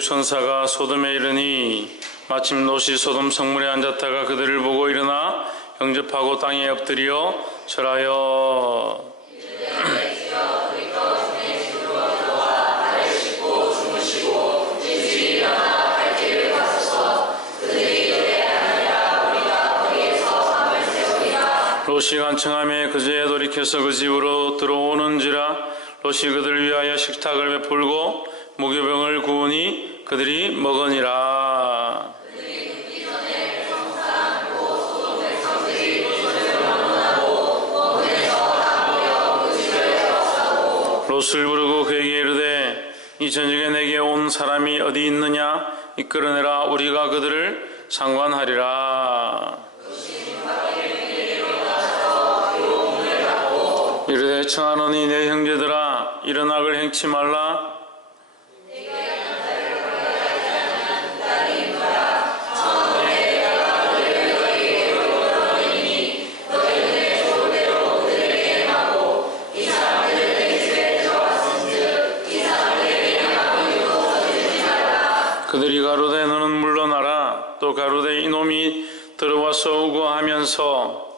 주 천사가 소돔에 이르니 마침 롯이 소돔 성문에 앉았다가 그들을 보고 일어나 영접하고 땅에 엎드려 절하여 롯이 간청하며 그제야 돌이켜서 그 집으로 들어오는지라 롯이 그들을 위하여 식탁을 베풀고 무교병을 구우니 그들이 먹으니라. 롯을 부르고 그에게 이르되 이 저녁에 내게 온 사람이 어디 있느냐 이끌어내라 우리가 그들을 상관하리라. 이르되 청하노니 내 형제들아 이런 악을 행치 말라. 그들이 가로되 너는 물러나라. 또 가로되 이놈이 들어와서 우거하면서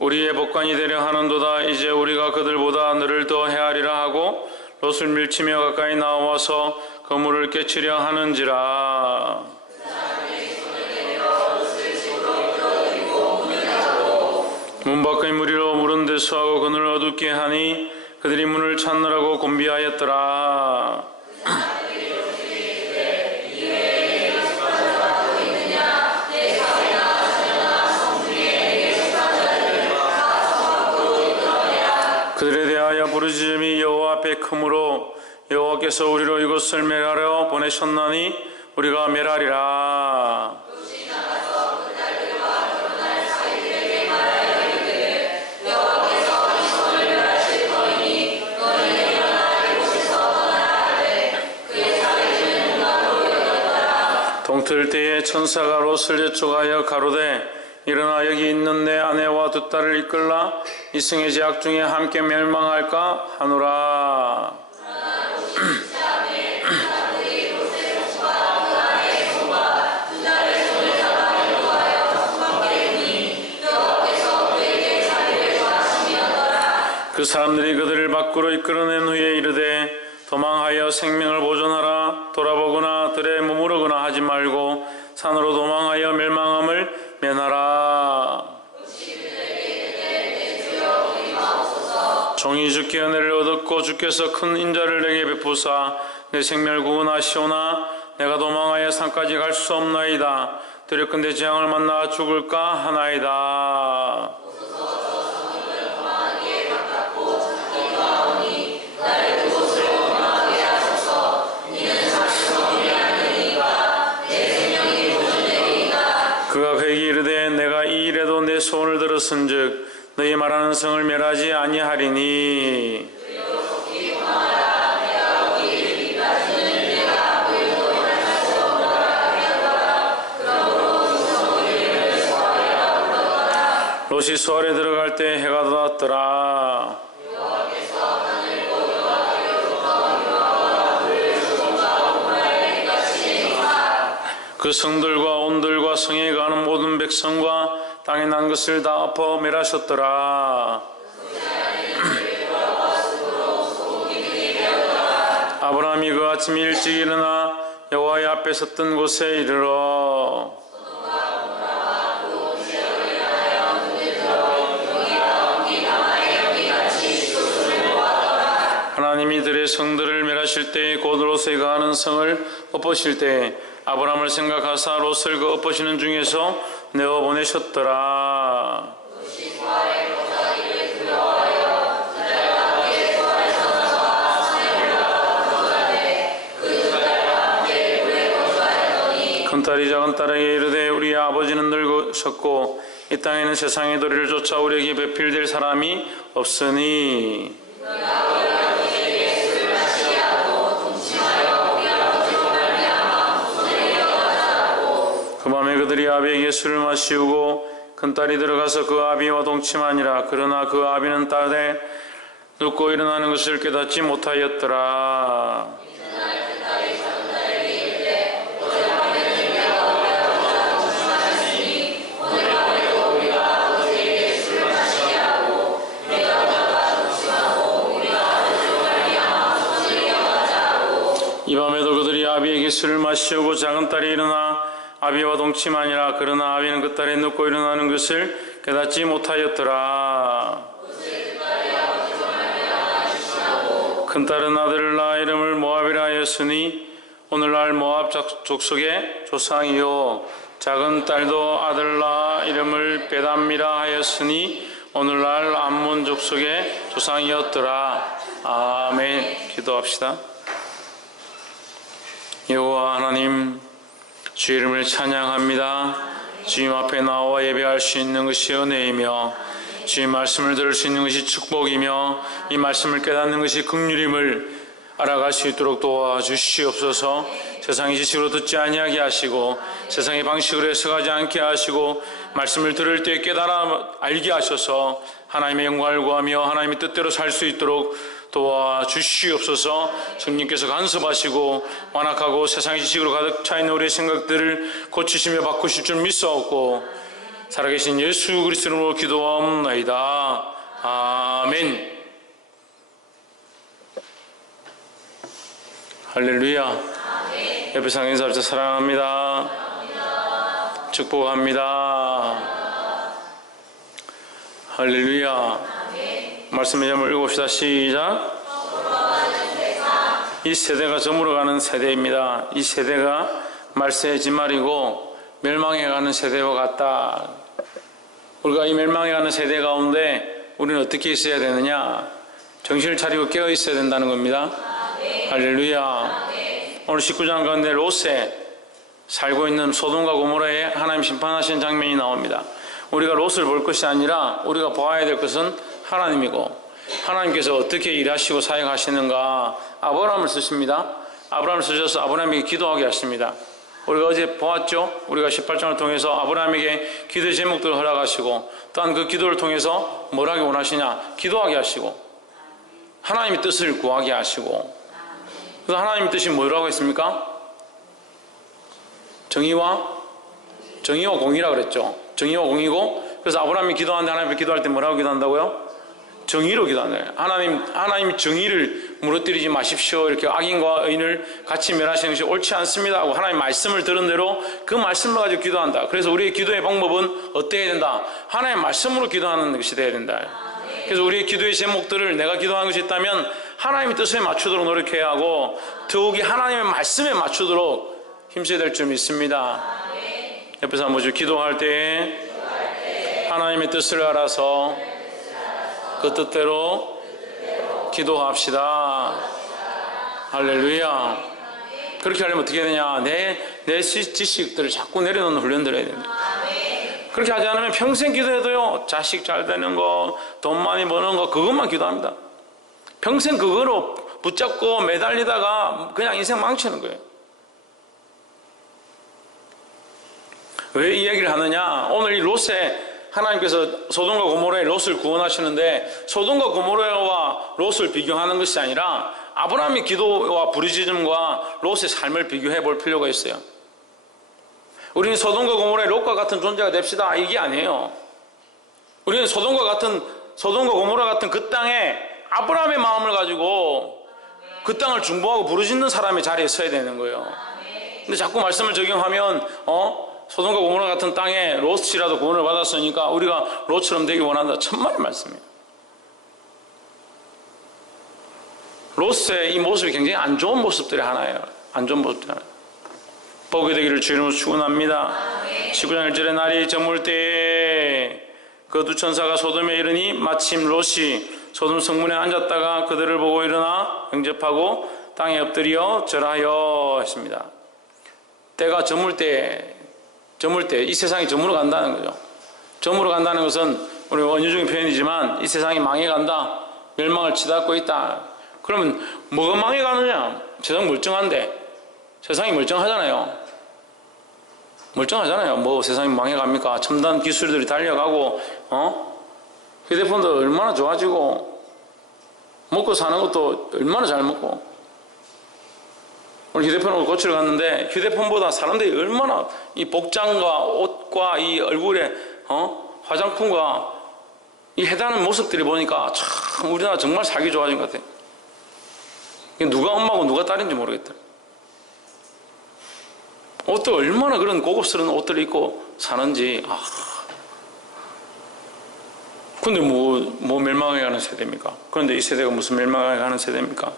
우리의 법관이 되려 하는도다. 이제 우리가 그들보다 너를 더 헤아리라 하고 롯을 밀치며 가까이 나와서 그물을 깨치려 하는지라. 문 밖의 무리로 물은 대수하고 그늘을 어둡게 하니 그들이 문을 찾느라고 곤비하였더라. 그들에 대하여 부르짖음이 여호와 앞에 크므로 여호와께서 우리로 이곳을 멸하려 보내셨나니 우리가 멸하리라. 동틀 때에 천사가 롯을 재촉하여 가로되 일어나 여기 있는 내 아내와 두 딸을 이끌라. 이승의 제약 중에 함께 멸망할까 하노라. 그 사람들이 그들을 밖으로 이끌어낸 후에 이르되 도망하여 생명을 보존하라. 돌아보거나 들에 머무르거나 하지 말고 산으로 도망하여 멸망함을 면하라. 종이 주께 은혜를 얻었고 주께서 큰 인자를 내게 베푸사 내 생명을 구원하시오나 내가 도망하여 산까지 갈 수 없나이다. 두렵건대 재앙을 만나 죽을까 하나이다. 그가 그에게 이르되 내가 이 일에도 내 소원을 들었은즉 너희 말하는 성을 멸하지 아니하리니. 롯이 수알에 들어갈 때 해가 돋았더라. 그 성들과 온들과 성에 가는 모든 백성과 땅에 난 것을 다 엎어 멸하셨더라. 아브라함이 그 아침 일찍 일어나 여호와의 앞에 섰던 곳에 이르러 하나님이 들의 성들을 멸하실 때에 곧 롯에 가는 성을 엎으실 때에 아브라함을 생각하사 롯을 그 엎으시는 중에서 내어 보내셨더라. 큰딸이 작은딸에게 이르되 우리 아버지는 늙으셨고 이 땅에는 세상의 도리를 쫓아 우리에게 배필될 사람이 없으니 그 밤에 그들이 아비에게 술을 마시우고 큰딸이 들어가서 그 아비와 동침하니라. 그러나 그 아비는 딸에 눕고 일어나는 것을 깨닫지 못하였더라. 우리 아비에게 술을 마시우고 작은 딸이 일어나 아비와 동침하니라. 그러나 아비는 그 딸이 눕고 일어나는 것을 깨닫지 못하였더라. 큰 딸은 아들을 낳아 이름을 모압이라 하였으니 오늘날 모압 족속의 조상이요, 작은 딸도 아들을 낳아 이름을 베담이라 하였으니 오늘날 암몬 족속의 조상이었더라. 아멘. 기도합시다. 여호와 하나님, 주 이름을 찬양합니다. 주님 앞에 나와 예배할 수 있는 것이 은혜이며 주님 말씀을 들을 수 있는 것이 축복이며 이 말씀을 깨닫는 것이 긍휼임을 알아갈 수 있도록 도와주시옵소서. 세상의 지식으로 듣지 아니하게 하시고 세상의 방식으로 해석하지 않게 하시고 말씀을 들을 때 깨달아 알게 하셔서 하나님의 영광을 구하며 하나님의 뜻대로 살 수 있도록 도와주시옵소서. 성령께서 간섭하시고 완악하고 세상의 지식으로 가득 차 있는 우리의 생각들을 고치시며 바꾸실 줄 믿사옵고 살아계신 예수 그리스도로 기도하옵나이다. 아멘. 할렐루야. 아멘. 옆에 상인사합자 사랑합니다. 아멘. 축복합니다. 할렐루야. 아멘. 말씀의 제목을 읽읍시다. 시작. 이 세대가 저물어가는 세대입니다. 이 세대가 말세의 진말이고 멸망해가는 세대와 같다. 우리가 이 멸망해가는 세대 가운데 우리는 어떻게 있어야 되느냐? 정신을 차리고 깨어 있어야 된다는 겁니다. 할렐루야. 오늘 19장 가운데 롯에 살고 있는 소돔과 고모라에 하나님 심판하시는 장면이 나옵니다. 우리가 롯을 볼 것이 아니라 우리가 보아야 될 것은 하나님이고 하나님께서 어떻게 일하시고 사역하시는가. 아브라함을 쓰십니다. 아브라함을 쓰셔서 아브라함에게 기도하게 하십니다. 우리가 어제 보았죠? 우리가 18장을 통해서 아브라함에게 기도의 제목들을 허락하시고 또한 그 기도를 통해서 뭘 하기 원하시냐? 기도하게 하시고 하나님의 뜻을 구하게 하시고. 그래서 하나님의 뜻이 뭐라고 했습니까? 정의와 공의라 그랬죠. 정의와 공의고, 그래서 아브라함이 기도하는데 하나님 기도할 때 뭐라고 기도한다고요? 정의로 기도한다. 하나님 정의를 무너뜨리지 마십시오. 이렇게 악인과 의인을 같이 멸하시는 것이 옳지 않습니다 하고 하나님 말씀을 들은 대로 그 말씀을 가지고 기도한다. 그래서 우리의 기도의 방법은 어때야 된다? 하나님의 말씀으로 기도하는 것이 되어야 된다. 그래서 우리의 기도의 제목들을 내가 기도하는 것이 있다면 하나님의 뜻에 맞추도록 노력해야 하고 더욱이 하나님의 말씀에 맞추도록 힘써야 될 줄 믿습니다. 옆에서 한번 보시죠. 기도할 때 하나님의 뜻을 알아서 그 뜻대로 기도합시다. 할렐루야. 그렇게 하려면 어떻게 해야 되냐? 내 지식들을 자꾸 내려놓는 훈련들을 해야 됩니다. 그렇게 하지 않으면 평생 기도해도요, 자식 잘 되는 거, 돈 많이 버는 거, 그것만 기도합니다. 평생 그거로 붙잡고 매달리다가 그냥 인생 망치는 거예요. 왜 이 얘기를 하느냐? 오늘 이 롯에 하나님께서 소돔과 고모라의 롯을 구원하시는데 소돔과 고모라와 롯을 비교하는 것이 아니라 아브라함의 기도와 부르짖음과 롯의 삶을 비교해 볼 필요가 있어요. 우리는 소돔과 고모라의 롯과 같은 존재가 됩시다, 이게 아니에요. 우리는 소돔과 고모라 같은 그 땅에 아브라함의 마음을 가지고 그 땅을 중보하고 부르짖는 사람의 자리에 서야 되는 거예요. 근데 자꾸 말씀을 적용하면 소돔과 고모라 같은 땅에 롯이라도 구원을 받았으니까 우리가 롯처럼 되기 원한다. 천만의 말씀이에요. 롯의 이 모습이 굉장히 안 좋은 모습들이 하나예요. 안 좋은 모습들이 하나. 복이 되기를 주 이름으로 축원합니다. 19장 1절에 날이 저물 때에 그 두 천사가 소돔에 이르니 마침 롯이 소돔 성문에 앉았다가 그들을 보고 일어나 영접하고 땅에 엎드려 절하여 했습니다. 때가 저물 때 이 세상이 저물어 간다는 거죠. 저물어 간다는 것은 우리 원유적인 표현이지만 이 세상이 망해간다, 멸망을 치닫고 있다. 그러면 뭐가 망해가느냐? 세상 멀쩡한데. 세상이 멀쩡하잖아요. 뭐 세상이 망해갑니까? 첨단 기술들이 달려가고 휴대폰도 얼마나 좋아지고 먹고 사는 것도 얼마나 잘 먹고. 오늘 휴대폰을 고치러 갔는데 휴대폰보다 사람들이 얼마나 이 복장과 옷과 이 얼굴에 화장품과 이 해당하는 모습들이 보니까 참 우리나라 정말 살기 좋아진 것 같아요. 누가 엄마고 누가 딸인지 모르겠다. 옷도 얼마나 그런 고급스러운 옷들을 입고 사는지. 근데 뭐 멸망해 가는 세대입니까? 그런데 이 세대가 무슨 멸망해 가는 세대입니까?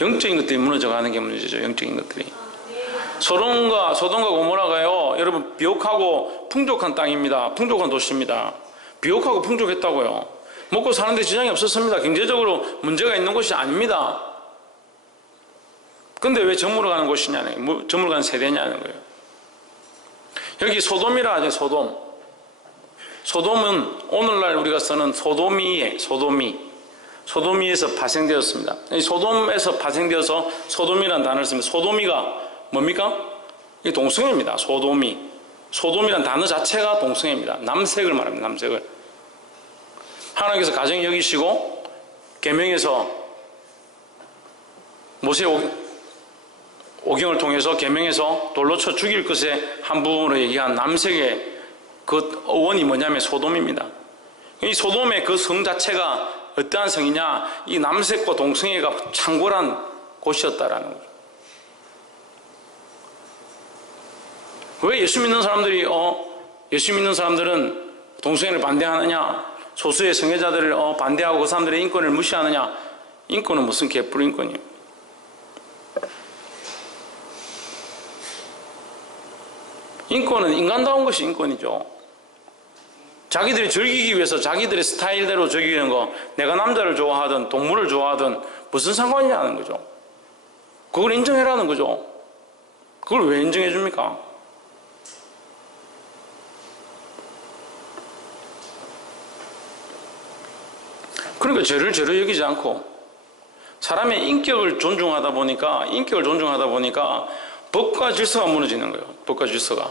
영적인 것들이 무너져 가는 게 문제죠. 영적인 것들이. 소돔과 고모라가요, 여러분, 비옥하고 풍족한 땅입니다. 풍족한 도시입니다. 비옥하고 풍족했다고요. 먹고 사는데 지장이 없었습니다. 경제적으로 문제가 있는 곳이 아닙니다. 근데 왜 저물어 가는 곳이냐는, 저물어 가는 세대냐는 거예요. 여기 소돔이라 하죠. 소돔은 오늘날 우리가 쓰는 소도미에서 파생되었습니다. 소돔에서 파생되어서 소돔이라는 단어를 씁니다. 소도미가 뭡니까? 이게 동성애입니다. 소돔이라는 단어 자체가 동성애입니다. 남색을 말합니다. 남색을. 하나님께서 가정 여기시고 계명에서 모세 오경을 통해서 계명에서 돌로 쳐 죽일 것의 한 부분으로 얘기한 남색의 그 어원이 뭐냐면 소돔입니다. 이 소돔의 그 성 자체가 어떠한 성이냐? 이 남색과 동성애가 창궐한 곳이었다라는 거죠. 왜 예수 믿는 사람들은 동성애를 반대하느냐? 소수의 성애자들을 반대하고 그 사람들의 인권을 무시하느냐? 인권은 무슨 개뿔 인권이에요? 인권은 인간다운 것이 인권이죠. 자기들이 즐기기 위해서 자기들의 스타일대로 즐기는 거, 내가 남자를 좋아하든 동물을 좋아하든 무슨 상관이냐는 거죠. 그걸 인정해라는 거죠. 그걸 왜 인정해 줍니까? 그러니까 죄를 죄로 여기지 않고 사람의 인격을 존중하다 보니까 법과 질서가 무너지는 거예요. 법과 질서가.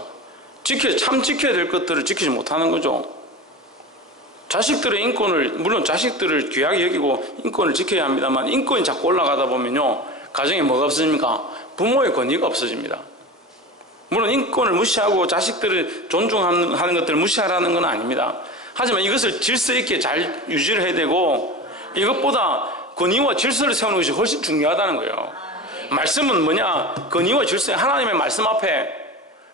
지켜야 될 것들을 지키지 못하는 거죠. 자식들의 인권을, 물론 자식들을 귀하게 여기고 인권을 지켜야 합니다만, 인권이 자꾸 올라가다 보면요, 가정에 뭐가 없어집니까? 부모의 권위가 없어집니다. 물론 인권을 무시하고 자식들을 존중하는 것들을 무시하라는 건 아닙니다. 하지만 이것을 질서 있게 잘 유지를 해야 되고, 이것보다 권위와 질서를 세우는 것이 훨씬 중요하다는 거예요. 말씀은 뭐냐? 권위와 질서, 하나님의 말씀 앞에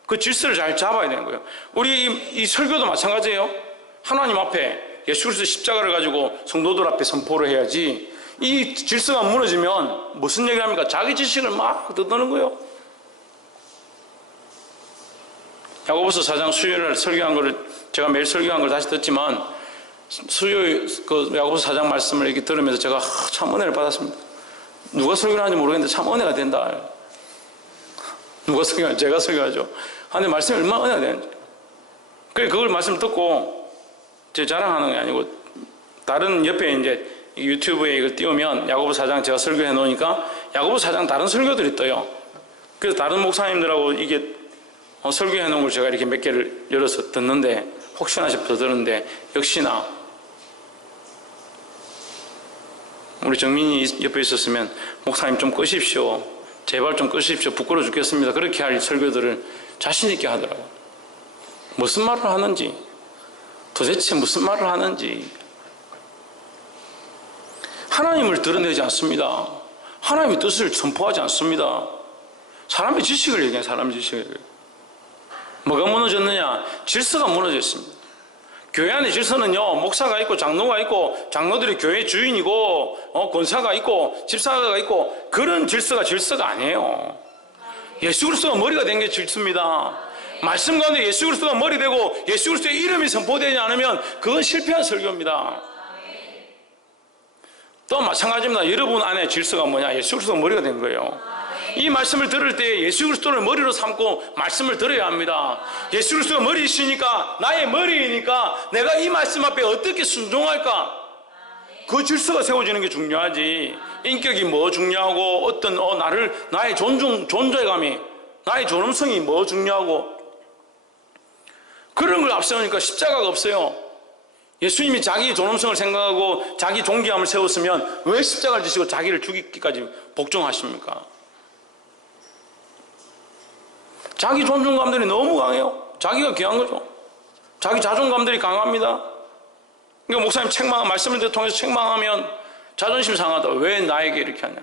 그 질서를 잘 잡아야 되는 거예요. 우리 이 설교도 마찬가지예요. 하나님 앞에 예수 그리스도 십자가를 가지고 성도들 앞에 선포를 해야지. 이 질서가 무너지면 무슨 얘기를 합니까? 자기 지식을 막 듣는 거예요. 야고보서 4장 수요일날 설교한 거를 제가 매일 설교한 걸 다시 듣지만, 수요일 그 야고보서 4장 말씀을 이렇게 들으면서 제가 참 은혜를 받았습니다. 누가 설교를 하는지 모르겠는데 참 은혜가 된다. 누가 설교하죠? 제가 설교하죠. 근데 말씀이 얼마나 은혜가 되는지. 그래, 그걸 말씀 듣고 제 자랑하는 게 아니고, 다른 옆에 이제 유튜브에 이걸 띄우면 야고보서 4장 제가 설교해 놓으니까 야고보서 4장 다른 설교들이 떠요. 그래서 다른 목사님들하고 이게 설교해 놓은 걸 제가 이렇게 몇 개를 열어서 듣는데, 혹시나 싶어서 듣는데, 역시나 우리 정민이 옆에 있었으면 목사님 좀 끄십시오. 제발 좀 끄십시오. 부끄러워 죽겠습니다. 그렇게 할 설교들을 자신 있게 하더라고요. 무슨 말을 하는지, 도대체 무슨 말을 하는지. 하나님을 드러내지 않습니다. 하나님의 뜻을 선포하지 않습니다. 사람의 지식을 얘기해요. 사람의 지식을. 뭐가 무너졌느냐? 질서가 무너졌습니다. 교회 안에 질서는요, 목사가 있고 장로가 있고 장로들이 교회 주인이고 권사가 있고 집사가 있고, 그런 질서가 아니에요. 예수 그리스도가 머리가 된 게 질서입니다. 말씀 가운데 예수 그리스도가 머리 되고 예수 그리스도의 이름이 선포되지 않으면 그건 실패한 설교입니다. 또 마찬가지입니다. 여러분 안에 질서가 뭐냐? 예수 그리스도가 머리가 된 거예요. 이 말씀을 들을 때 예수 그리스도를 머리로 삼고 말씀을 들어야 합니다. 예수 그리스도가 머리이시니까, 나의 머리이니까 내가 이 말씀 앞에 어떻게 순종할까? 그 질서가 세워지는 게 중요하지. 인격이 뭐 중요하고, 어떤 나의 존재감이, 나의 존엄성이 뭐 중요하고, 그런 걸 앞세우니까 십자가가 없어요. 예수님이 자기 존엄성을 생각하고 자기 존귀함을 세웠으면 왜 십자가를 지시고 자기를 죽이기까지 복종하십니까? 자기 존중감들이 너무 강해요. 자기가 귀한 거죠. 자기 자존감들이 강합니다. 그러니까 목사님 말씀을 통해서 책망하면 자존심 상하다. 왜 나에게 이렇게 하냐?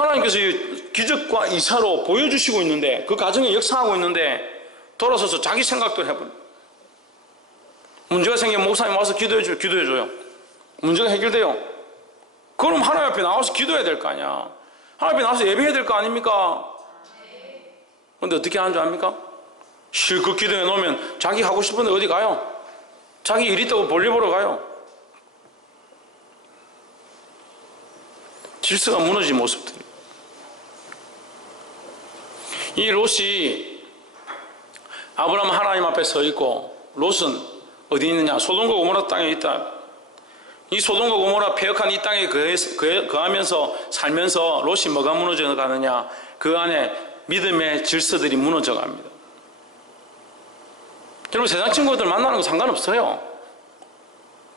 하나님께서 이 기적과 이사로 보여주시고 있는데, 그 가정에 역사하고 있는데 돌아서서 자기 생각도 해버려. 문제가 생기면 목사님 와서 기도해줘요. 문제가 해결돼요. 그럼 하나님 앞에 나와서 기도해야 될 거 아니야. 하나님 앞에 나와서 예배해야 될 거 아닙니까? 근데 어떻게 하는 줄 압니까? 실컷 기도해 놓으면 자기 하고 싶은데 어디 가요? 자기 일 있다고 볼일 보러 가요. 질서가 무너진 모습들. 이 롯이 아브라함 하나님 앞에 서 있고, 롯은 어디 있느냐? 소돔과 고모라 땅에 있다. 이 소돔과 고모라 폐역한 이 땅에 거하면서 살면서 롯이 뭐가 무너져 가느냐? 그 안에 믿음의 질서들이 무너져 갑니다. 여러분, 세상 친구들 만나는 거 상관없어요.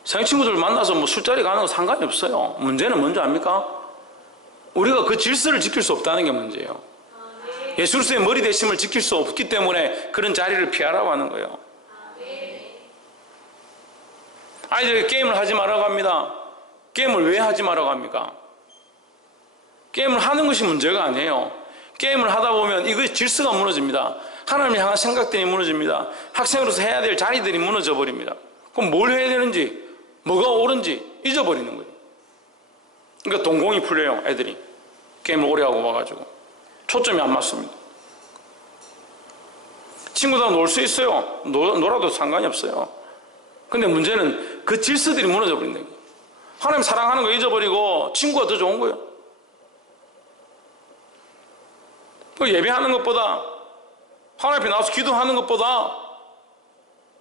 세상 친구들 만나서 뭐 술자리 가는 거 상관이 없어요. 문제는 뭔지 압니까? 우리가 그 질서를 지킬 수 없다는 게 문제예요. 예수 그리스도의 머리 되심을 지킬 수 없기 때문에 그런 자리를 피하라고 하는 거예요. 아이들에게 게임을 하지 말라고 합니다. 게임을 왜 하지 말라고 합니까? 게임을 하는 것이 문제가 아니에요. 게임을 하다 보면 이것이 질서가 무너집니다. 하나님을 향한 생각들이 무너집니다. 학생으로서 해야 될 자리들이 무너져 버립니다. 그럼 뭘 해야 되는지, 뭐가 옳은지 잊어버리는 거예요. 그러니까 동공이 풀려요. 애들이 게임을 오래 하고 와가지고 초점이 안 맞습니다. 친구들하고 놀 수 있어요. 놀아도 상관이 없어요. 근데 문제는 그 질서들이 무너져 버린다. 하나님 사랑하는 거 잊어버리고 친구가 더 좋은 거예요. 예배하는 것보다, 하나님 앞에 나와서 기도하는 것보다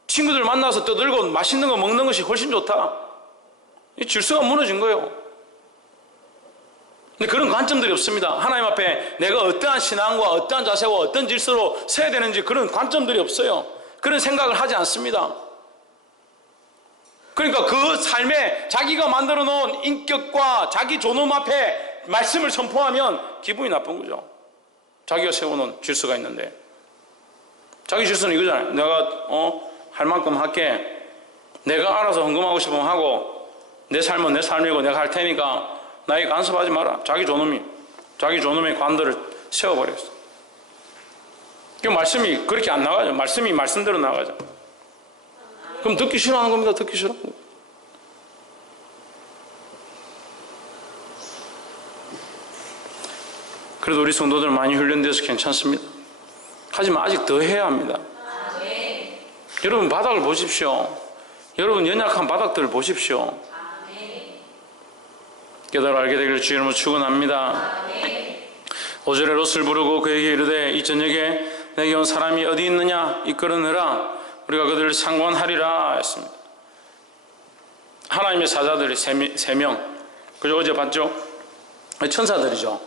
친구들 만나서 떠들고 맛있는 거 먹는 것이 훨씬 좋다. 이 질서가 무너진 거예요. 근데 그런 관점들이 없습니다. 하나님 앞에 내가 어떠한 신앙과 어떠한 자세와 어떤 질서로 서야 되는지 그런 관점들이 없어요. 그런 생각을 하지 않습니다. 그러니까 그 삶에 자기가 만들어 놓은 인격과 자기 존엄 앞에 말씀을 선포하면 기분이 나쁜 거죠. 자기가 세워놓은 질서가 있는데, 자기 질서는 이거잖아요. 내가 할 만큼 할게. 내가 알아서 헌금하고 싶으면 하고, 내 삶은 내 삶이고 내가 할 테니까 나에게 간섭하지 마라. 자기 존엄의 관들을 세워버렸어. 그 말씀이 그렇게 안 나가죠. 말씀이 말씀대로 나가죠. 그럼 듣기 싫어하는 겁니다. 듣기 싫어. 그래도 우리 성도들 많이 훈련돼서 괜찮습니다. 하지만 아직 더 해야 합니다. 여러분 바닥을 보십시오. 여러분 연약한 바닥들을 보십시오. 깨달아 알게 되기를 주 이름으로 축원합니다. 5절에 롯을 부르고 그에게 이르되 이 저녁에 내게 온 사람이 어디 있느냐 이끌어내라 우리가 그들을 상관하리라 했습니다. 하나님의 사자들이 세 명, 그죠? 어제 봤죠? 천사들이죠.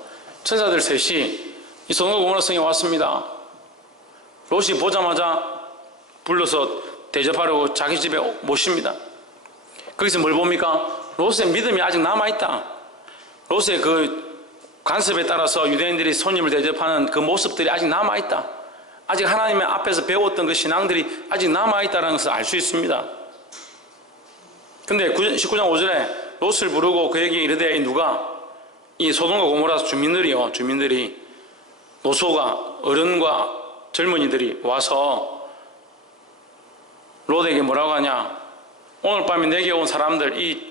천사들 셋이 이 소돔과 고모라 성에 왔습니다. 롯이 보자마자 불러서 대접하려고 자기 집에 모십니다. 거기서 뭘 봅니까? 롯의 믿음이 아직 남아있다. 롯의 그 간섭에 따라서 유대인들이 손님을 대접하는 그 모습들이 아직 남아있다. 아직 하나님의 앞에서 배웠던 그 신앙들이 아직 남아있다는 것을 알 수 있습니다. 근데 19장 5절에 롯을 부르고 그에게 이르되 누가 이 소돔과 고모라 주민들이 노소가 어른과 젊은이들이 와서 롯에게 뭐라고 하냐, 오늘 밤에 내게 온 사람들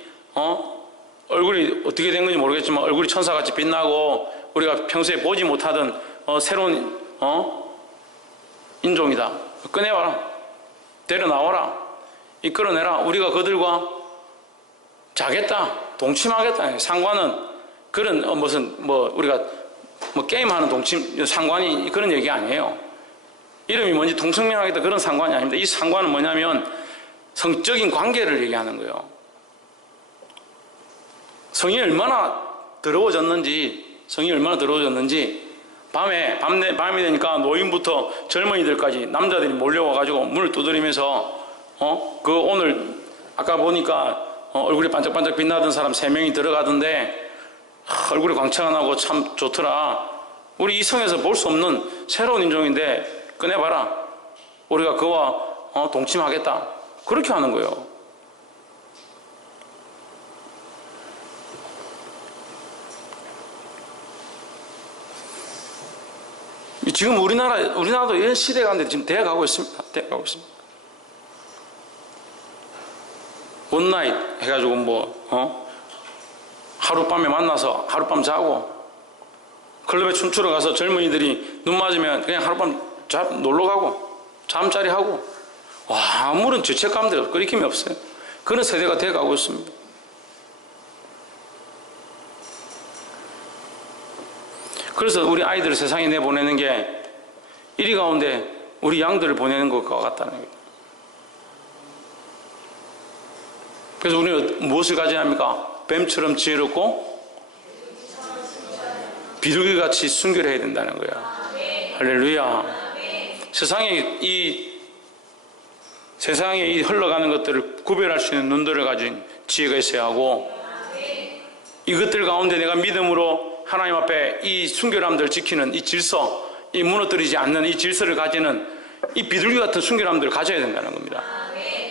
얼굴이 어떻게 된 건지 모르겠지만 얼굴이 천사같이 빛나고 우리가 평소에 보지 못하던 새로운 인종이다. 꺼내와라. 데려나와라. 이끌어내라. 우리가 그들과 자겠다. 동침하겠다. 상관은 그런 우리가 게임하는 동침 상관이 그런 얘기 아니에요. 이름이 뭔지 동성명하겠다 그런 상관이 아닙니다. 이 상관은 뭐냐면 성적인 관계를 얘기하는 거예요. 성이 얼마나 더러워졌는지 밤이 되니까 노인부터 젊은이들까지 남자들이 몰려와가지고 문을 두드리면서 오늘 아까 보니까 얼굴이 반짝반짝 빛나던 사람 3명이 들어가던데 얼굴이 광채가 나고 참 좋더라. 우리 이 성에서 볼 수 없는 새로운 인종인데 꺼내봐라. 우리가 그와 동침하겠다. 그렇게 하는 거예요. 지금 우리나라도 이런 시대가 가는데 지금 돼가고 있습니다. 돼가고 있습니다. 원나잇 해가지고 하룻밤에 만나서 하룻밤 자고, 클럽에 춤추러 가서 젊은이들이 눈 맞으면 그냥 하룻밤 놀러 가고 잠자리 하고, 아무런 죄책감도 끓이김이 없어요. 그런 세대가 돼가고 있습니다. 그래서 우리 아이들을 세상에 내보내는 게 이리 가운데 우리 양들을 보내는 것과 같다는 거예요. 그래서 우리는 무엇을 가져야 합니까? 뱀처럼 지혜롭고 비둘기같이 순결해야 된다는 거야. 할렐루야. 세상에 이 흘러가는 것들을 구별할 수 있는 눈들을 가진 지혜가 있어야 하고, 이것들 가운데 내가 믿음으로 하나님 앞에 이 순결함들을 지키는 이 질서, 이 무너뜨리지 않는 이 질서를 가지는 이 비둘기 같은 순결함들을 가져야 된다는 겁니다.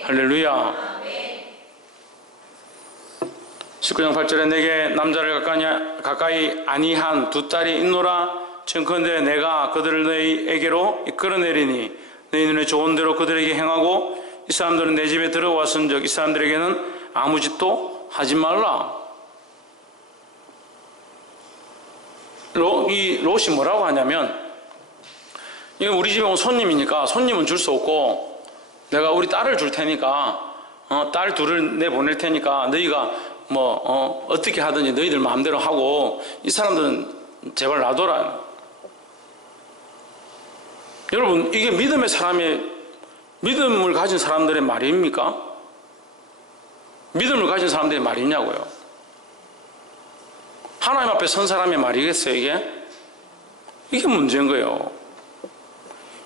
할렐루야. 19장 8절에 내게 남자를 가까이 아니한 두 딸이 있노라. 청컨대 내가 그들을 너희에게로 이끌어내리니 너희 눈에 좋은 대로 그들에게 행하고, 이 사람들은 내 집에 들어왔은즉 이 사람들에게는 아무 짓도 하지 말라. 이 롯이 뭐라고 하냐면, 이건 우리 집에 온 손님이니까 손님은 줄 수 없고 내가 우리 딸을 줄 테니까 딸 둘을 내보낼 테니까 너희가 어떻게 하든지 너희들 마음대로 하고 이 사람들은 제발 놔둬라. 여러분, 이게 믿음을 가진 사람들의 말입니까? 믿음을 가진 사람들의 말이냐고요. 하나님 앞에 선 사람의 말이겠어요, 이게? 이게 문제인 거예요.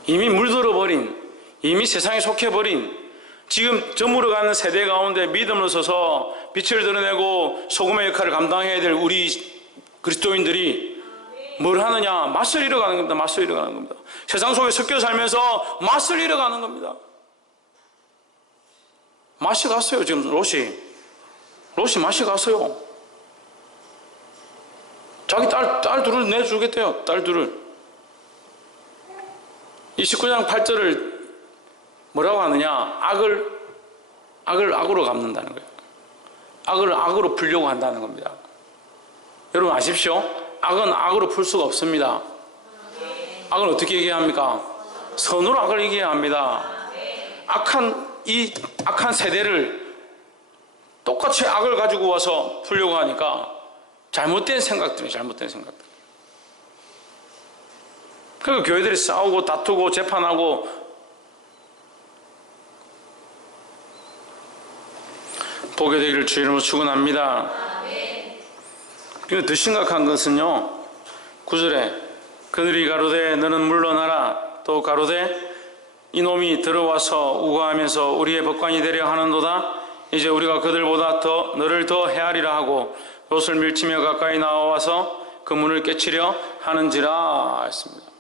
이미 물들어버린, 이미 세상에 속해버린, 지금 저물어가는 세대 가운데 믿음을 서서 빛을 드러내고 소금의 역할을 감당해야 될 우리 그리스도인들이 뭘 하느냐? 맛을 잃어가는 겁니다. 맛을 잃어가는 겁니다. 세상 속에 섞여 살면서 맛을 잃어가는 겁니다. 맛이 갔어요. 지금 롯이 맛이 갔어요. 자기 딸 둘을 내주겠대요. 딸 둘을. 이 19장 8절을 뭐라고 하느냐? 악을 악으로 갚는다는 거예요. 악을 악으로 풀려고 한다는 겁니다. 여러분 아십시오? 악은 악으로 풀 수가 없습니다. 악은 어떻게 얘기합니까? 선으로 악을 얘기해야 합니다. 이 악한 세대를 똑같이 악을 가지고 와서 풀려고 하니까 잘못된 생각들. 그러니까 교회들이 싸우고 다투고 재판하고, 보게 되기를 주 이름으로 축원합니다. 더 심각한 것은요, 9절에 그들이 가로되 너는 물러나라. 또 가로되 이놈이 들어와서 우거하면서 우리의 법관이 되려 하는도다. 이제 우리가 그들보다 너를 더 헤아리라 하고 롯을 밀치며 가까이 나와서 그 문을 깨치려 하는지라 했습니다.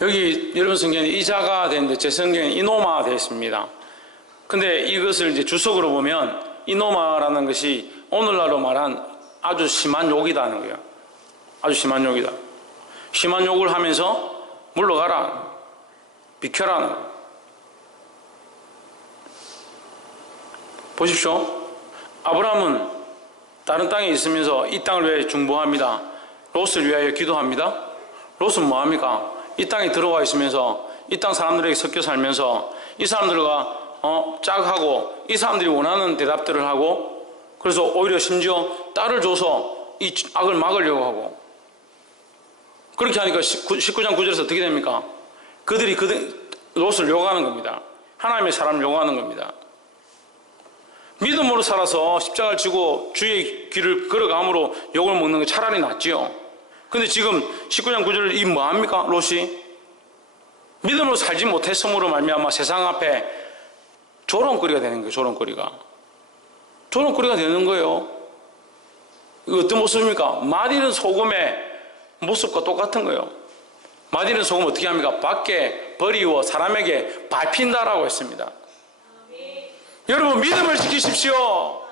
여기 여러분 성경에 이자가 되는데 제 성경에 이노마 되어 있습니다. 근데 이것을 이제 주석으로 보면 이노마라는 것이 오늘날로 말한 아주 심한 욕이다는 거예요. 아주 심한 욕이다. 심한 욕을 하면서 물러가라, 비켜라는 거예요. 보십시오. 아브라함은 다른 땅에 있으면서 이 땅을 위해 중보합니다. 롯을 위하여 기도합니다. 롯은 뭐합니까? 이 땅에 들어와 있으면서 이 땅 사람들에게 섞여 살면서 이 사람들과 짝하고 이 사람들이 원하는 대답들을 하고, 그래서 오히려 심지어 딸을 줘서 이 악을 막으려고 하고, 그렇게 하니까 19장 9절에서 어떻게 됩니까? 그들이 롯을 욕하는 겁니다. 하나님의 사람을 욕하는 겁니다. 믿음으로 살아서 십자가를 지고 주의 길을 걸어감으로 욕을 먹는 게 차라리 낫지요. 근데 지금 19장 9절 이 뭐합니까? 롯이 믿음으로 살지 못했음으로 말미암아 세상 앞에 조롱거리가 되는 거예요. 조롱거리가 되는 거예요. 이거 어떤 모습입니까? 맛있는 소금의 모습과 똑같은 거예요. 맛있는 소금 어떻게 합니까? 밖에 버리워 사람에게 밟힌다라고 했습니다. 여러분 믿음을 지키십시오.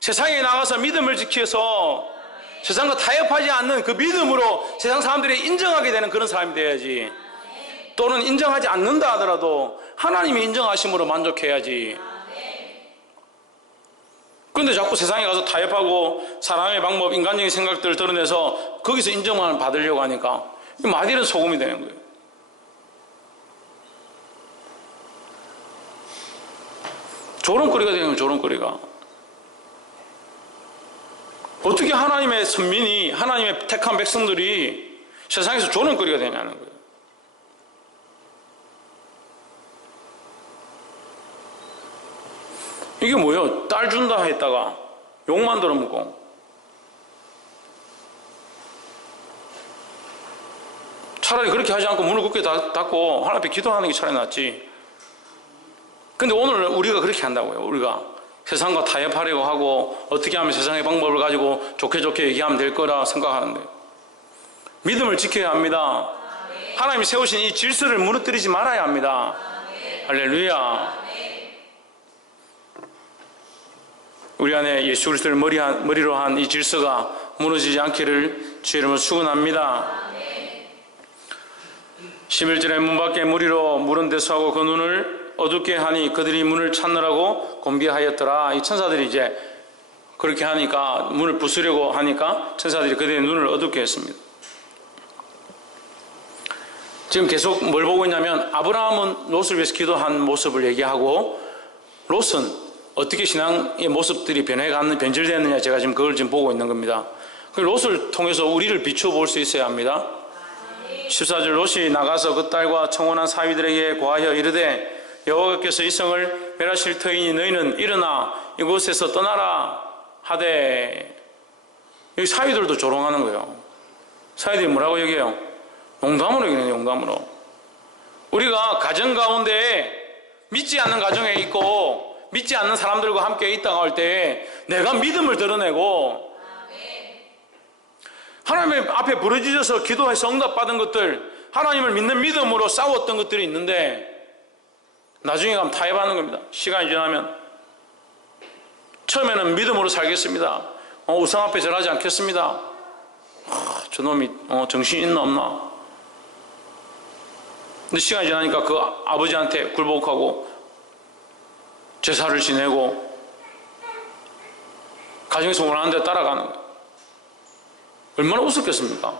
세상에 나가서 믿음을 지켜서 세상과 타협하지 않는 그 믿음으로 세상 사람들이 인정하게 되는 그런 사람이 돼야지. 또는 인정하지 않는다 하더라도 하나님이 인정하심으로 만족해야지. 그런데 자꾸 세상에 가서 타협하고 사람의 방법, 인간적인 생각들을 드러내서 거기서 인정만 받으려고 하니까 마디는 소금이 되는 거예요. 조롱거리가 되는 거예요. 조롱거리가. 어떻게 하나님의 선민이, 하나님의 택한 백성들이 세상에서 조롱거리가 되냐는 거예요. 이게 뭐예요? 딸 준다 했다가 욕만 들어먹고, 차라리 그렇게 하지 않고 문을 굳게 닫고 하나님 앞에 기도하는 게 차라리 낫지. 근데 오늘 우리가 그렇게 한다고요. 우리가 세상과 타협하려고 하고 어떻게 하면 세상의 방법을 가지고 좋게 좋게 얘기하면 될 거라 생각하는데, 믿음을 지켜야 합니다. 하나님이 세우신 이 질서를 무너뜨리지 말아야 합니다. 할렐루야. 우리 안에 예수 그리스도를 머리로 한 이 질서가 무너지지 않기를 주의 이름으로 축원합니다. 11절에 문 밖에 무리로 물은 대수하고 그 눈을 어둡게 하니 그들이 문을 찾느라고 곤비하였더라. 이 천사들이 이제 그렇게 하니까, 문을 부수려고 하니까 천사들이 그들의 눈을 어둡게 했습니다. 지금 계속 뭘 보고 있냐면, 아브라함은 롯을 위해서 기도한 모습을 얘기하고, 롯은 어떻게 신앙의 모습들이 변질되었느냐, 제가 지금 그걸 지금 보고 있는 겁니다. 롯을 통해서 우리를 비추어 볼 수 있어야 합니다. 14절, 롯이 나가서 그 딸과 청혼한 사위들에게 고하여 이르되 여호와께서 이 성을 멸하실 터이니 너희는 일어나 이곳에서 떠나라 하되. 여기 사위들도 조롱하는 거예요. 사위들이 뭐라고 얘기해요? 농담으로 얘기해요. 농담으로. 우리가 가정 가운데 믿지 않는 가정에 있고 믿지 않는 사람들과 함께 있다가 할 때 내가 믿음을 드러내고 하나님 앞에 부르짖어서 기도해서 응답받은 것들, 하나님을 믿는 믿음으로 싸웠던 것들이 있는데 나중에 가면 타협하는 겁니다. 시간이 지나면 처음에는 믿음으로 살겠습니다. 우상 앞에 절하지 않겠습니다. 저놈이 정신이 있나 없나. 근데 시간이 지나니까 그 아버지한테 굴복하고 제사를 지내고 가정에서 원하는 데 따라가는 거예요. 얼마나 웃었겠습니까?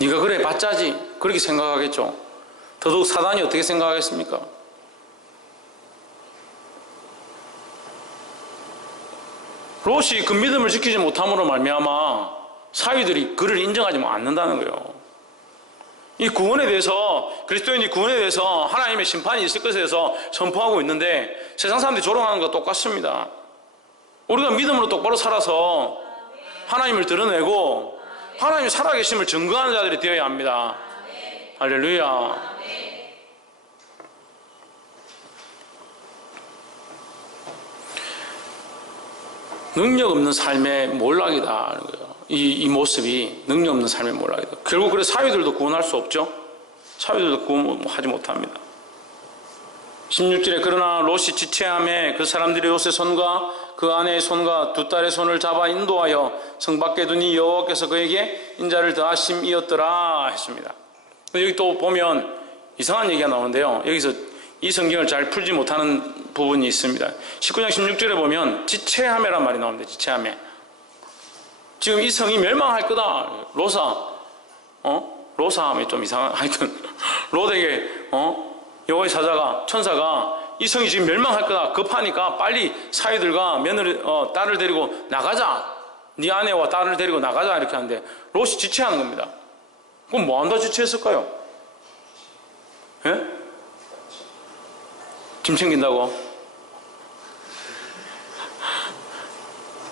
네가 그래 봤자지 그렇게 생각하겠죠. 더더욱 사단이 어떻게 생각하겠습니까? 롯이 그 믿음을 지키지 못함으로 말미암아 사위들이 그를 인정하지 않는다는 거예요. 이 구원에 대해서, 그리스도인이 구원에 대해서 하나님의 심판이 있을 것에 대해서 선포하고 있는데 세상 사람들이 조롱하는 것과 똑같습니다. 우리가 믿음으로 똑바로 살아서 하나님을 드러내고 하나님이 살아계심을 증거하는 자들이 되어야 합니다. 할렐루야. 능력 없는 삶의 몰락이다. 이 모습이 능력 없는 삶의 몰락이다. 결국 그래서 사위들도 구원할 수 없죠. 사위들도 구원하지 못합니다. 16절에 그러나 롯이 지체함에 그 사람들이 롯의 손과 그 아내의 손과 두 딸의 손을 잡아 인도하여 성 밖에 두니 여호와께서 그에게 인자를 더하심이었더라 했습니다. 여기 또 보면 이상한 얘기가 나오는데요. 여기서 이 성경을 잘 풀지 못하는 부분이 있습니다. 19장 16절에 보면 지체함이란 말이 나옵니다. 지체함에. 지금 이 성이 멸망할 거다. 로사 하면 좀 이상한, 하여튼 롯에게 여호와의 천사가 이 성이 지금 멸망할 거다. 급하니까 빨리 사위들과 딸을 데리고 나가자. 네 아내와 딸을 데리고 나가자. 이렇게 하는데 롯이 지체하는 겁니다. 그럼 뭐 한다 지체했을까요? 예? 짐 챙긴다고?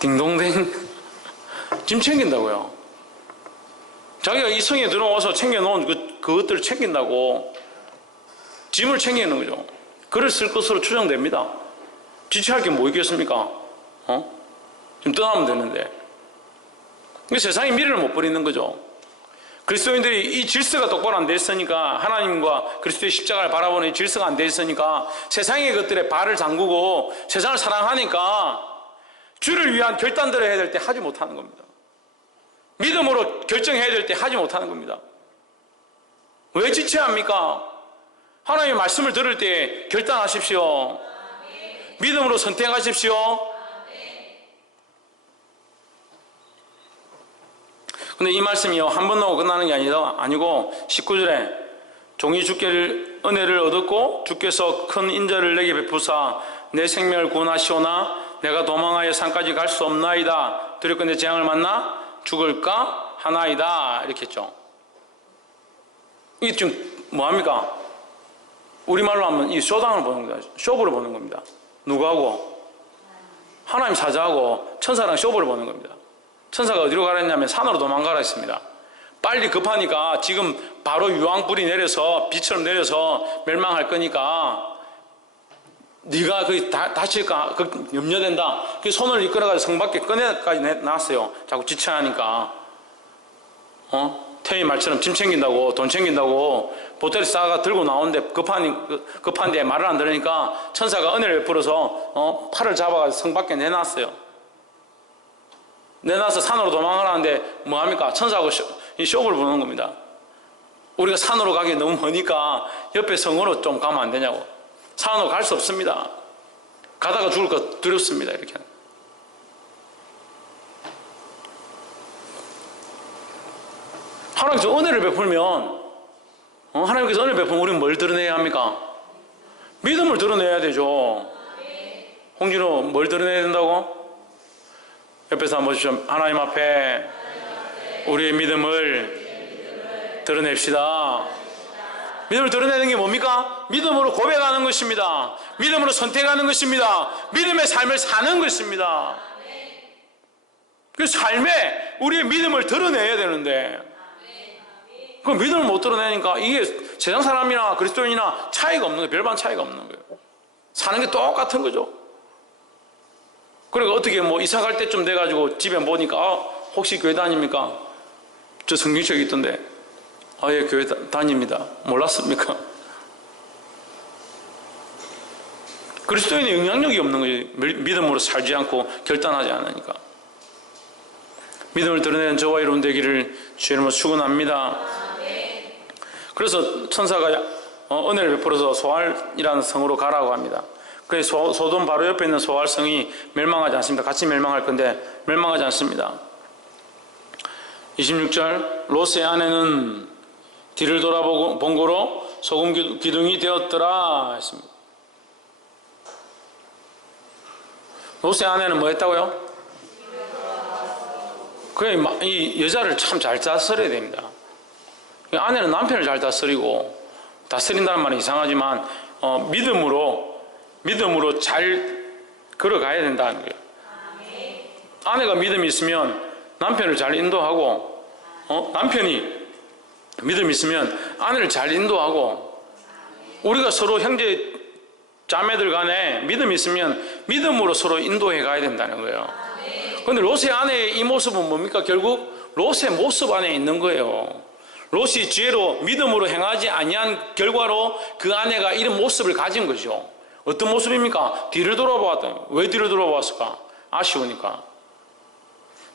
딩동댕. 짐 챙긴다고요. 자기가 이 성에 들어와서 챙겨놓은 그것들을 챙긴다고 짐을 챙기는 거죠. 글을 쓸 것으로 추정됩니다. 지체할 게 뭐 있겠습니까? 지금 떠나면 되는데. 세상이 미래를 못 버리는 거죠. 그리스도인들이 이 질서가 똑바로 안 돼 있으니까, 하나님과 그리스도의 십자가를 바라보는 이 질서가 안 돼 있으니까 세상의 것들에 발을 잠그고 세상을 사랑하니까 주를 위한 결단들을 해야 될 때 하지 못하는 겁니다. 믿음으로 결정해야 될 때 하지 못하는 겁니다. 왜 지쳐야 합니까? 하나님의 말씀을 들을 때 결단하십시오. 믿음으로 선택하십시오. 근데 이 말씀이요, 한 번 나오고 끝나는 게 아니고 19절에 종이 주께 은혜를 얻었고 주께서 큰 인자를 내게 베푸사 내 생명을 구원하시오나 내가 도망하여 산까지 갈 수 없나이다. 두렵건대 재앙을 만나 죽을까 하나이다. 이렇게 했죠. 이게 지금 뭐합니까? 우리말로 하면 이 쇼당을 보는 겁니다. 쇼부를 보는 겁니다. 누구하고? 하나님 사자하고 천사랑 쇼부를 보는 겁니다. 천사가 어디로 가라 했냐면 산으로 도망가라 했습니다. 빨리 급하니까 지금 바로 유황불이 내려서 비처럼 내려서 멸망할 거니까 네가 다칠까 염려된다. 그 손을 이끌어가지고 성 밖에 꺼내까지 나왔어요. 자꾸 지체하니까 태희 말처럼 짐 챙긴다고 돈 챙긴다고 보따리 싸가 들고 나오는데 급한데 말을 안 들으니까 천사가 은혜를 베풀어서 팔을 잡아가지고 성 밖에 내놨어요. 내놔서 산으로 도망가라는데 뭐합니까? 천사하고 쇼부를 부는 겁니다. 우리가 산으로 가기 너무 머니까 옆에 성으로 좀 가면 안 되냐고. 산으로 갈 수 없습니다. 가다가 죽을 것 두렵습니다. 이렇게. 하나님께서 은혜를 베풀면 하나님께서 은혜를 베풀면 우리는 뭘 드러내야 합니까? 믿음을 드러내야 되죠. 홍진호 뭘 드러내야 된다고? 옆에서 한번 보십시오. 하나님 앞에 우리의 믿음을 드러냅시다. 믿음을 드러내는 게 뭡니까? 믿음으로 고백하는 것입니다. 믿음으로 선택하는 것입니다. 믿음의 삶을 사는 것입니다. 그 삶에 우리의 믿음을 드러내야 되는데 그 믿음을 못 드러내니까 이게 세상 사람이나 그리스도인이나 차이가 없는 거예요. 별반 차이가 없는 거예요. 사는 게 똑같은 거죠. 그러니까 어떻게 뭐 이사 갈 때쯤 돼가지고 집에 보니까 혹시 교회 다닙니까? 저 성경책이 있던데 예 교회 다닙니다. 몰랐습니까? 그리스도인의 영향력이 없는 거예요. 믿음으로 살지 않고 결단하지 않으니까. 믿음을 드러내는 저와 여러분 되기를 주의 이름으로 축원합니다. 그래서 천사가 은혜를 베풀어서 소알이라는 성으로 가라고 합니다. 그래서 소돔 바로 옆에 있는 소알성이 멸망하지 않습니다. 같이 멸망할 건데 멸망하지 않습니다. 26절 롯의 아내는 뒤를 돌아본 고로 소금 기둥이 되었더라 했습니다. 롯의 아내는 뭐 했다고요? 그래, 이 여자를 참 잘 다스려야 됩니다. 아내는 남편을 잘 다스리고 다스린다는 말은 이상하지만 믿음으로 잘 걸어가야 된다는 거예요. 아내가 믿음이 있으면 남편을 잘 인도하고 남편이 믿음이 있으면 아내를 잘 인도하고 우리가 서로 형제 자매들 간에 믿음이 있으면 믿음으로 서로 인도해 가야 된다는 거예요. 그런데 롯의 아내의 이 모습은 뭡니까? 결국 롯의 모습 안에 있는 거예요. 롯이 지혜로 믿음으로 행하지 아니한 결과로 그 아내가 이런 모습을 가진 거죠. 어떤 모습입니까? 뒤를 돌아보았다. 왜 뒤를 돌아보았을까? 아쉬우니까.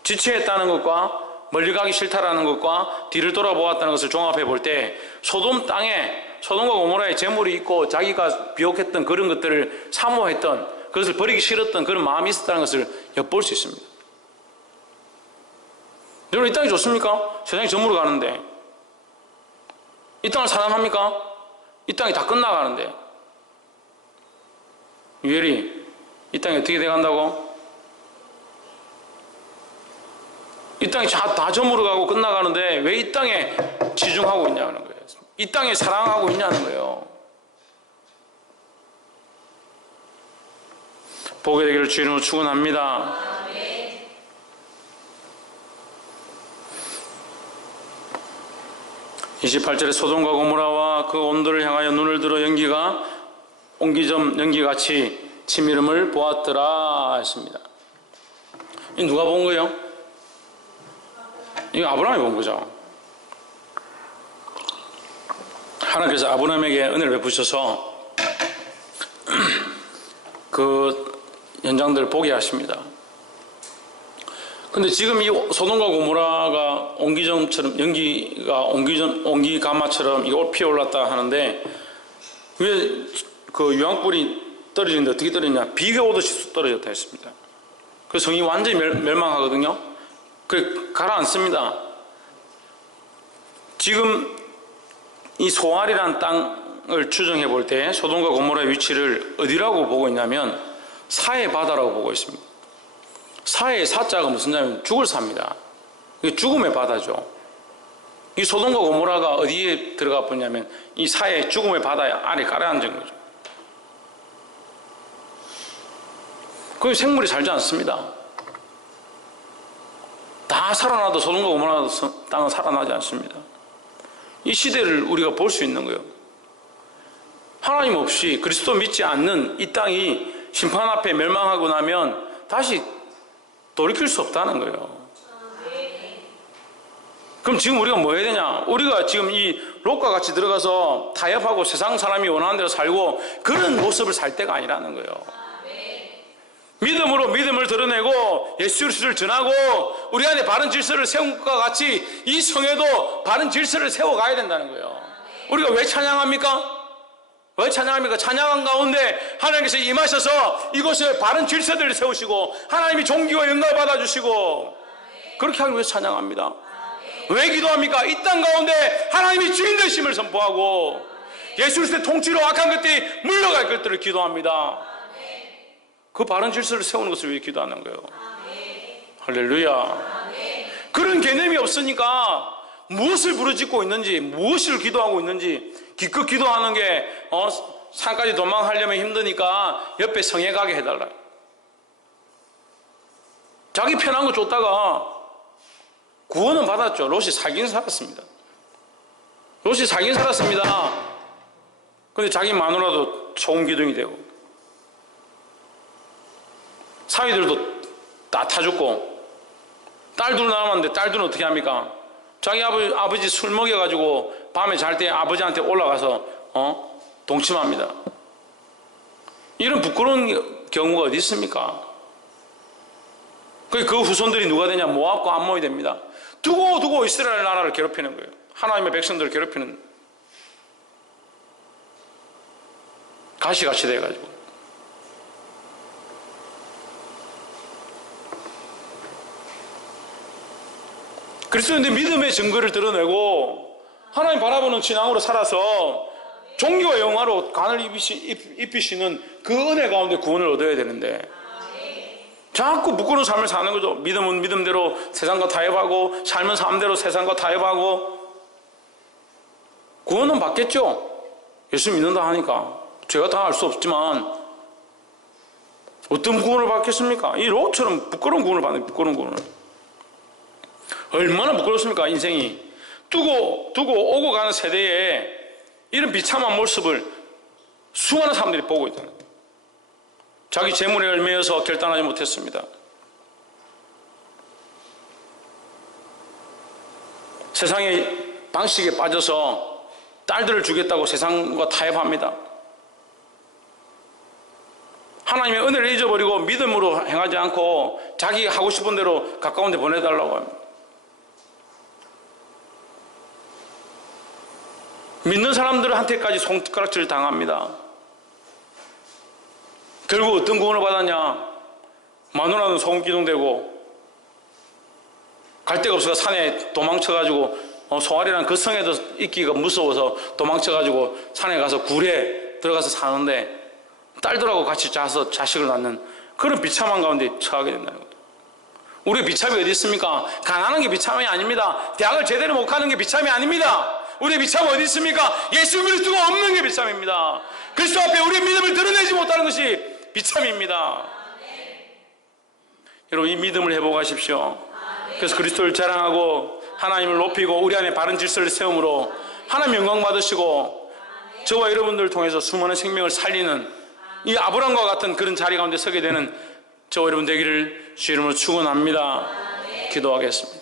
지체했다는 것과 멀리 가기 싫다라는 것과 뒤를 돌아보았다는 것을 종합해 볼 때 소돔 땅에 소돔과 고모라에 재물이 있고 자기가 비옥했던 그런 것들을 사모했던 그것을 버리기 싫었던 그런 마음이 있었다는 것을 엿볼 수 있습니다. 여러분 이 땅이 좋습니까? 세상이 저물어 가는데 이 땅을 사랑합니까? 이 땅이 다 끝나가는데 유엘이 이 땅이 어떻게 돼간다고? 이 땅이 다 저물어가고 끝나가는데 왜 이 땅에 치중하고 있냐는 거예요. 이 땅에 사랑하고 있냐는 거예요. 보게 되기를 주 이름으로 축원합니다. 28절에 소돔과 고모라와 그 온도를 향하여 눈을 들어 연기가 옹기점 연기같이 치밀음을 보았더라 했습니다. 이 누가 본 거예요? 이거 아브라함이 본 거죠. 하나님께서 아브라함에게 은혜를 베푸셔서 그 현장들을 보게 하십니다. 근데 지금 이 소돔과 고모라가 옹기정처럼 옹기 가마처럼 이거 피어올랐다 하는데 왜 그 유황불이 떨어지는데 어떻게 떨어지냐? 비가 오듯이 떨어졌다 했습니다. 그 성이 완전히 멸망하거든요. 그 가라앉습니다. 지금 이 소알이라는 땅을 추정해 볼 때 소돔과 고모라의 위치를 어디라고 보고 있냐면 사해 바다라고 보고 있습니다. 사해의 사자가 무슨 자면 죽을 사입니다. 이게 죽음의 바다죠. 이 소돔과 고모라가 어디에 들어가 보냐면 이 사해 죽음의 바다 아래 가라앉은 거죠. 거기 생물이 살지 않습니다. 다 살아나도 소돔과 고모라 땅은 살아나지 않습니다. 이 시대를 우리가 볼 수 있는 거예요. 하나님 없이 그리스도 믿지 않는 이 땅이 심판 앞에 멸망하고 나면 다시 돌이킬 수 없다는 거예요. 그럼 지금 우리가 뭐 해야 되냐? 우리가 지금 이 롯과 같이 들어가서 타협하고 세상 사람이 원하는 대로 살고 그런 모습을 살 때가 아니라는 거예요. 믿음으로 믿음을 드러내고 예수 그리스도를 전하고 우리 안에 바른 질서를 세운 것과 같이 이 성에도 바른 질서를 세워가야 된다는 거예요. 우리가 왜 찬양합니까? 왜 찬양합니까? 찬양한 가운데 하나님께서 임하셔서 이곳에 바른 질서들을 세우시고 하나님이 존귀와 영광을 받아주시고 그렇게 하기 위해서 찬양합니다. 왜 기도합니까? 이 땅 가운데 하나님이 주인 되심을 선포하고 예수 그리스도의 통치로 악한 것들이 물러갈 것들을 기도합니다. 그 바른 질서를 세우는 것을 위해 기도하는 거예요. 할렐루야. 그런 개념이 없으니까 무엇을 부르짖고 있는지 무엇을 기도하고 있는지 기껏 기도하는 게 산까지 도망하려면 힘드니까 옆에 성에 가게 해달라. 자기 편한 거 줬다가 구원은 받았죠. 롯이 살긴 살았습니다. 롯이 살긴 살았습니다. 근데 자기 마누라도 소금 기둥이 되고 사위들도 다 타죽고 딸들 남았는데 딸들은 어떻게 합니까? 자기 아버지 술 먹여가지고 밤에 잘 때 아버지한테 올라가서 동침합니다. 이런 부끄러운 경우가 어디 있습니까? 그 후손들이 누가 되냐? 모압과 암몬이 됩니다. 두고 이스라엘 나라를 괴롭히는 거예요. 하나님의 백성들을 괴롭히는 가시같이 돼가지고 그리스도인들 믿음의 증거를 드러내고 하나님 바라보는 신앙으로 살아서 종교와 영화로 간을 입히시는 그 은혜 가운데 구원을 얻어야 되는데 자꾸 부끄러운 삶을 사는 거죠. 믿음은 믿음대로 세상과 타협하고 삶은 삶대로 세상과 타협하고 구원은 받겠죠. 예수 믿는다 하니까 제가 다 알 수 없지만 어떤 구원을 받겠습니까? 이 롯처럼 부끄러운 구원을 받는 부끄러운 구원을 얼마나 부끄럽습니까? 인생이 두고 오고 가는 세대에 이런 비참한 모습을 수많은 사람들이 보고 있다는 거예요. 자기 재물에 얽매여서 결단하지 못했습니다. 세상의 방식에 빠져서 딸들을 주겠다고 세상과 타협합니다. 하나님의 은혜를 잊어버리고 믿음으로 행하지 않고 자기 하고 싶은 대로 가까운 데 보내달라고 합니다. 믿는 사람들한테까지 손가락질을 당합니다. 결국 어떤 구원을 받았냐? 마누라는 소금기둥되고 갈 데가 없어서 산에 도망쳐가지고 소알이라는 그 성에도 있기가 무서워서 도망쳐가지고 산에 가서 굴에 들어가서 사는데 딸들하고 같이 자서 자식을 낳는 그런 비참한 가운데 처하게 된다는 거죠. 우리 비참이 어디 있습니까? 가난한 게 비참이 아닙니다. 대학을 제대로 못 가는 게 비참이 아닙니다. 우리의 비참은 어디 있습니까? 예수 그리스도가 없는 게 비참입니다. 그리스도 앞에 우리의 믿음을 드러내지 못하는 것이 비참입니다. 여러분 이 믿음을 회복하십시오. 그래서 그리스도를 자랑하고 하나님을 높이고 우리 안에 바른 질서를 세움으로 하나님 영광 받으시고 저와 여러분들을 통해서 수많은 생명을 살리는 이 아브람과 같은 그런 자리 가운데 서게 되는 저와 여러분 되기를 주 이름으로 축원합니다. 기도하겠습니다.